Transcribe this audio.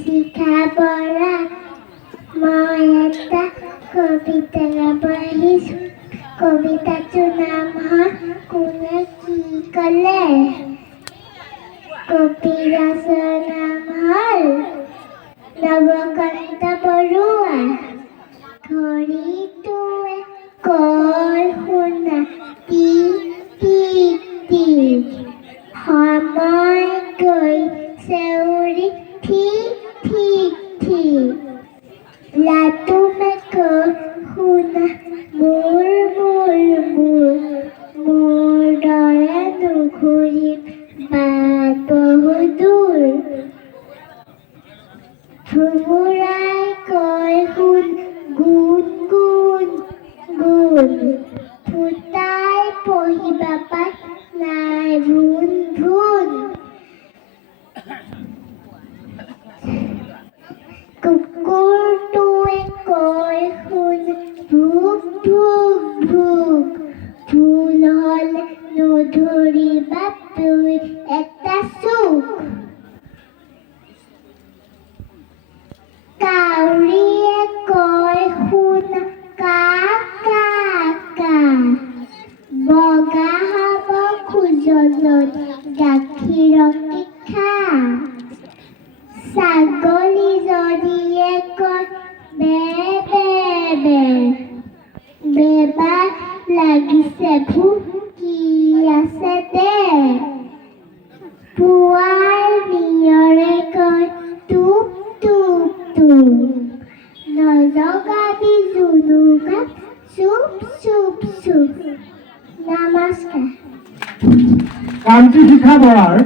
শিখা পৰা মই এটা কবিতা গাব আহিছোঁ কবিতাটোৰ নাম হ'ল কোনে কি ক'লে কবিৰাজৰ নাম হ'ল নৱকান্ত বৰুৱা ঘড়ীটোৱে কয় শুনা টিক টিক টিক সময় গৈছে উৰি ঠিক ঠিক ঠিক লাটুমে কয় শুনা মোৰ মোৰ মোৰ মোৰ দৰে নুঘূৰিম বাট বহুদূৰ ভোমোৰাই কয় শুন গুণ গুণ গুণ ফুটাই পঢ়িবা পাত নাই ভুন ভুন কুকুৰটোৱে কয় শুন ভুক ভুক ভুক ভুল হ'লে নধৰিবা তুই এটা চুক কাউৰীয়ে কয় শুন কা কা কা বগা হ'ব খোজনত গাখীৰকে খা ছাগলীজনীয়ে কয় বে বে বে বেবা লাগিছে ভোক কি আছে দে পুৱাৰ নিয়ৰে কয় টোপ টোপ টোপ নজগাবি জুনুকাত চুপ চুপ চুপ নমস্কাৰ কান্তি শিখা বৰাৰ